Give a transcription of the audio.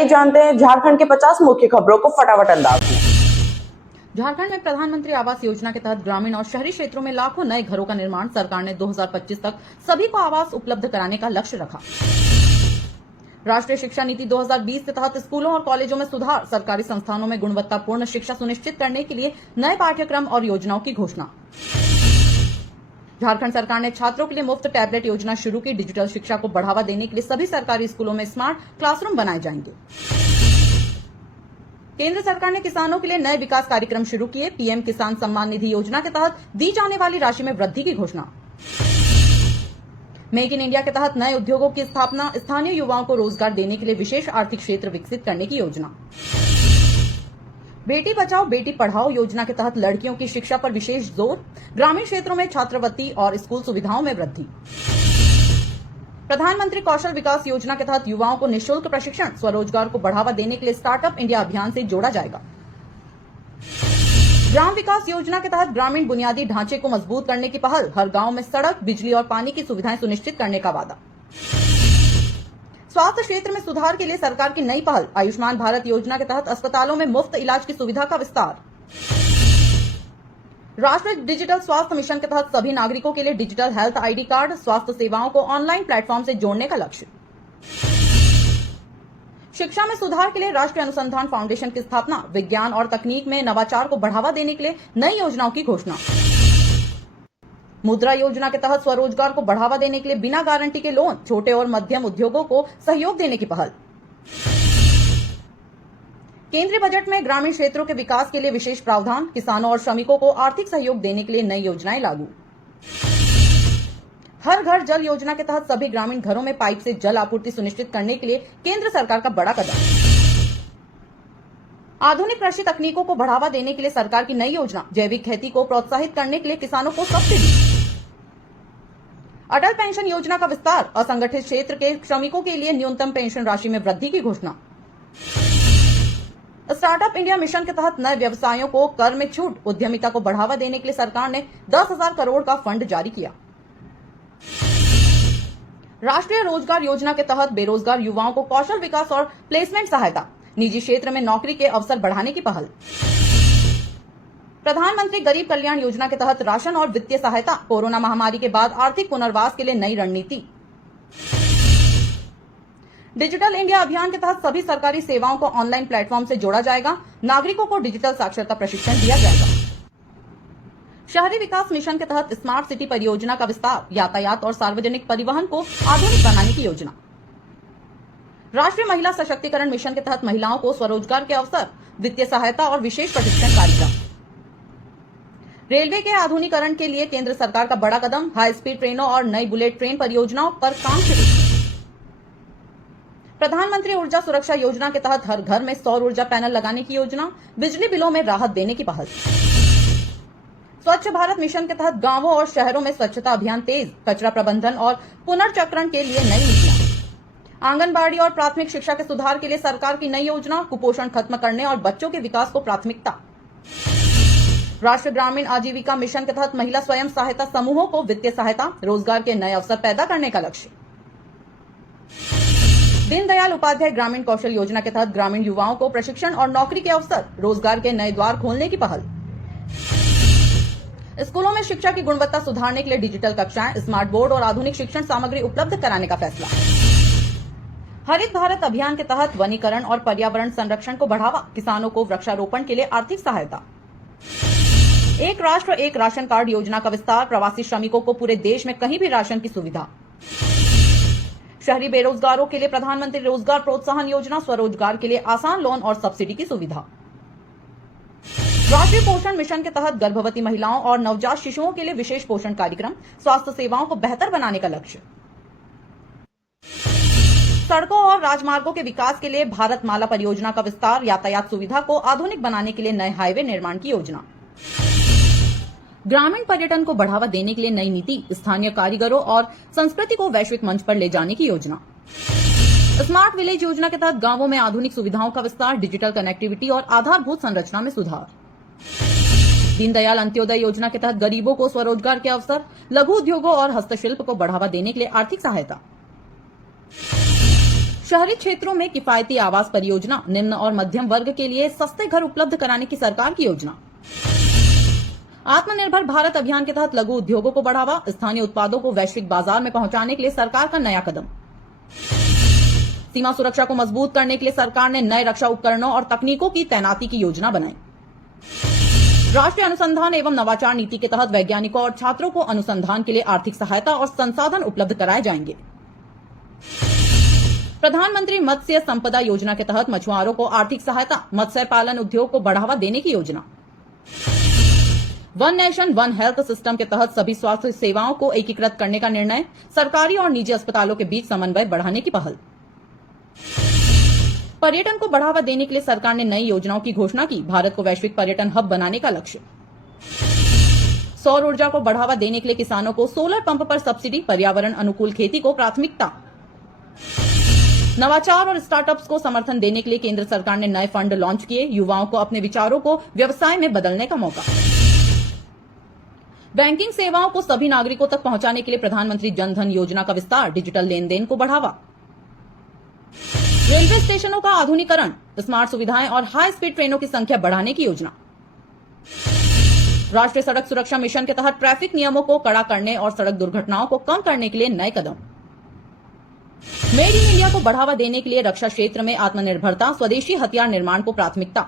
आइए जानते हैं झारखंड के 50 मुख्य खबरों को फटाफट अंदाज में। झारखंड में प्रधानमंत्री आवास योजना के तहत ग्रामीण और शहरी क्षेत्रों में लाखों नए घरों का निर्माण सरकार ने 2025 तक सभी को आवास उपलब्ध कराने का लक्ष्य रखा। राष्ट्रीय शिक्षा नीति 2020 के तहत स्कूलों और कॉलेजों में सुधार, सरकारी संस्थानों में गुणवत्तापूर्ण शिक्षा सुनिश्चित करने के लिए नए पाठ्यक्रम और योजनाओं की घोषणा। झारखंड सरकार ने छात्रों के लिए मुफ्त टैबलेट योजना शुरू की। डिजिटल शिक्षा को बढ़ावा देने के लिए सभी सरकारी स्कूलों में स्मार्ट क्लासरूम बनाए जाएंगे। केंद्र सरकार ने किसानों के लिए नए विकास कार्यक्रम शुरू किए। पीएम किसान सम्मान निधि योजना के तहत दी जाने वाली राशि में वृद्धि की घोषणा। मेक इन इंडिया के तहत नए उद्योगों की स्थापना, स्थानीय युवाओं को रोजगार देने के लिए विशेष आर्थिक क्षेत्र विकसित करने की योजना। बेटी बचाओ बेटी पढ़ाओ योजना के तहत लड़कियों की शिक्षा पर विशेष जोर, ग्रामीण क्षेत्रों में छात्रवृत्ति और स्कूल सुविधाओं में वृद्धि। प्रधानमंत्री कौशल विकास योजना के तहत युवाओं को निःशुल्क प्रशिक्षण, स्वरोजगार को बढ़ावा देने के लिए स्टार्टअप इंडिया अभियान से जोड़ा जाएगा। ग्राम विकास योजना के तहत ग्रामीण बुनियादी ढांचे को मजबूत करने की पहल, हर गांव में सड़क, बिजली और पानी की सुविधाएं सुनिश्चित करने का वादा। स्वास्थ्य क्षेत्र में सुधार के लिए सरकार की नई पहल, आयुष्मान भारत योजना के तहत अस्पतालों में मुफ्त इलाज की सुविधा का विस्तार। राष्ट्रीय डिजिटल स्वास्थ्य मिशन के तहत सभी नागरिकों के लिए डिजिटल हेल्थ आईडी कार्ड, स्वास्थ्य सेवाओं को ऑनलाइन प्लेटफॉर्म से जोड़ने का लक्ष्य। शिक्षा में सुधार के लिए राष्ट्रीय अनुसंधान फाउंडेशन की स्थापना, विज्ञान और तकनीक में नवाचार को बढ़ावा देने के लिए नई योजनाओं की घोषणा। मुद्रा योजना के तहत स्वरोजगार को बढ़ावा देने के लिए बिना गारंटी के लोन, छोटे और मध्यम उद्योगों को सहयोग देने की पहल। केंद्रीय बजट में ग्रामीण क्षेत्रों के विकास के लिए विशेष प्रावधान, किसानों और श्रमिकों को आर्थिक सहयोग देने के लिए नई योजनाएं लागू। हर घर जल योजना के तहत सभी ग्रामीण घरों में पाइप से जल आपूर्ति सुनिश्चित करने के लिए केंद्र सरकार का बड़ा कदम। आधुनिक कृषि तकनीकों को बढ़ावा देने के लिए सरकार की नई योजना, जैविक खेती को प्रोत्साहित करने के लिए किसानों को सब्सिडी। अटल पेंशन योजना का विस्तार, असंगठित क्षेत्र के श्रमिकों के लिए न्यूनतम पेंशन राशि में वृद्धि की घोषणा। स्टार्टअप इंडिया मिशन के तहत नए व्यवसायों को कर में छूट, उद्यमिता को बढ़ावा देने के लिए सरकार ने 10,000 करोड़ का फंड जारी किया। राष्ट्रीय रोजगार योजना के तहत बेरोजगार युवाओं को कौशल विकास और प्लेसमेंट सहायता, निजी क्षेत्र में नौकरी के अवसर बढ़ाने की पहल। प्रधानमंत्री गरीब कल्याण योजना के तहत राशन और वित्तीय सहायता, कोरोना महामारी के बाद आर्थिक पुनर्वास के लिए नई रणनीति। डिजिटल इंडिया अभियान के तहत सभी सरकारी सेवाओं को ऑनलाइन प्लेटफॉर्म से जोड़ा जाएगा, नागरिकों को डिजिटल साक्षरता प्रशिक्षण दिया जाएगा। शहरी विकास मिशन के तहत स्मार्ट सिटी परियोजना का विस्तार, यातायात और सार्वजनिक परिवहन को आधुनिक बनाने की योजना। राष्ट्रीय महिला सशक्तिकरण मिशन के तहत महिलाओं को स्वरोजगार के अवसर, वित्तीय सहायता और विशेष प्रशिक्षण कार्यक्रम। रेलवे के आधुनिकीकरण के लिए केंद्र सरकार का बड़ा कदम, हाई स्पीड ट्रेनों और नई बुलेट ट्रेन परियोजनाओं पर काम शुरू। प्रधानमंत्री ऊर्जा सुरक्षा योजना के तहत हर घर में सौर ऊर्जा पैनल लगाने की योजना, बिजली बिलों में राहत देने की पहल। स्वच्छ भारत मिशन के तहत गांवों और शहरों में स्वच्छता अभियान तेज, कचरा प्रबंधन और पुनर्चक्रण के लिए नई नीतियां। आंगनबाड़ी और प्राथमिक शिक्षा के सुधार के लिए सरकार की नई योजना, कुपोषण खत्म करने और बच्चों के विकास को प्राथमिकता। राष्ट्रीय ग्रामीण आजीविका मिशन के तहत महिला स्वयं सहायता समूहों को वित्तीय सहायता, रोजगार के नए अवसर पैदा करने का लक्ष्य। दीनदयाल उपाध्याय ग्रामीण कौशल योजना के तहत ग्रामीण युवाओं को प्रशिक्षण और नौकरी के अवसर, रोजगार के नए द्वार खोलने की पहल। स्कूलों में शिक्षा की गुणवत्ता सुधारने के लिए डिजिटल कक्षाएं, स्मार्ट बोर्ड और आधुनिक शिक्षण सामग्री उपलब्ध कराने का फैसला। हरित भारत अभियान के तहत वनीकरण और पर्यावरण संरक्षण को बढ़ावा, किसानों को वृक्षारोपण के लिए आर्थिक सहायता। एक राष्ट्र एक राशन कार्ड योजना का विस्तार, प्रवासी श्रमिकों को पूरे देश में कहीं भी राशन की सुविधा। शहरी बेरोजगारों के लिए प्रधानमंत्री रोजगार प्रोत्साहन योजना, स्वरोजगार के लिए आसान लोन और सब्सिडी की सुविधा। राष्ट्रीय पोषण मिशन के तहत गर्भवती महिलाओं और नवजात शिशुओं के लिए विशेष पोषण कार्यक्रम, स्वास्थ्य सेवाओं को बेहतर बनाने का लक्ष्य। सड़कों और राजमार्गों के विकास के लिए भारत माला परियोजना का विस्तार, यातायात सुविधा को आधुनिक बनाने के लिए नए हाईवे निर्माण की योजना। ग्रामीण पर्यटन को बढ़ावा देने के लिए नई नीति, स्थानीय कारीगरों और संस्कृति को वैश्विक मंच पर ले जाने की योजना। स्मार्ट विलेज योजना के तहत गांवों में आधुनिक सुविधाओं का विस्तार, डिजिटल कनेक्टिविटी और आधारभूत संरचना में सुधार। दीनदयाल अंत्योदय योजना के तहत गरीबों को स्वरोजगार के अवसर, लघु उद्योगों और हस्तशिल्प को बढ़ावा देने के लिए आर्थिक सहायता। शहरी क्षेत्रों में किफायती आवास परियोजना, निम्न और मध्यम वर्ग के लिए सस्ते घर उपलब्ध कराने की सरकार की योजना। आत्मनिर्भर भारत अभियान के तहत लघु उद्योगों को बढ़ावा, स्थानीय उत्पादों को वैश्विक बाजार में पहुंचाने के लिए सरकार का नया कदम। सीमा सुरक्षा को मजबूत करने के लिए सरकार ने नए रक्षा उपकरणों और तकनीकों की तैनाती की योजना बनाई। राष्ट्रीय अनुसंधान एवं नवाचार नीति के तहत वैज्ञानिकों और छात्रों को अनुसंधान के लिए आर्थिक सहायता और संसाधन उपलब्ध कराए जाएंगे। प्रधानमंत्री मत्स्य संपदा योजना के तहत मछुआरों को आर्थिक सहायता, मत्स्य पालन उद्योग को बढ़ावा देने की योजना। One nation one health system के तहत सभी स्वास्थ्य सेवाओं को एकीकृत करने का निर्णय, सरकारी और निजी अस्पतालों के बीच समन्वय बढ़ाने की पहल। पर्यटन को बढ़ावा देने के लिए सरकार ने नई योजनाओं की घोषणा की, भारत को वैश्विक पर्यटन हब बनाने का लक्ष्य। सौर ऊर्जा को बढ़ावा देने के लिए किसानों को सोलर पंप पर सब्सिडी, पर्यावरण अनुकूल खेती को प्राथमिकता। नवाचार और स्टार्टअप्स को समर्थन देने के लिए केंद्र सरकार ने नए फंड लॉन्च किए, युवाओं को अपने विचारों को व्यवसाय में बदलने का मौका। बैंकिंग सेवाओं को सभी नागरिकों तक पहुंचाने के लिए प्रधानमंत्री जन धन योजना का विस्तार, डिजिटल लेन देन को बढ़ावा। रेलवे स्टेशनों का आधुनिकीकरण, स्मार्ट सुविधाएं और हाई स्पीड ट्रेनों की संख्या बढ़ाने की योजना। राष्ट्रीय सड़क सुरक्षा मिशन के तहत ट्रैफिक नियमों को कड़ा करने और सड़क दुर्घटनाओं को कम करने के लिए नए कदम। मेड इन इंडिया को बढ़ावा देने के लिए रक्षा क्षेत्र में आत्मनिर्भरता, स्वदेशी हथियार निर्माण को प्राथमिकता।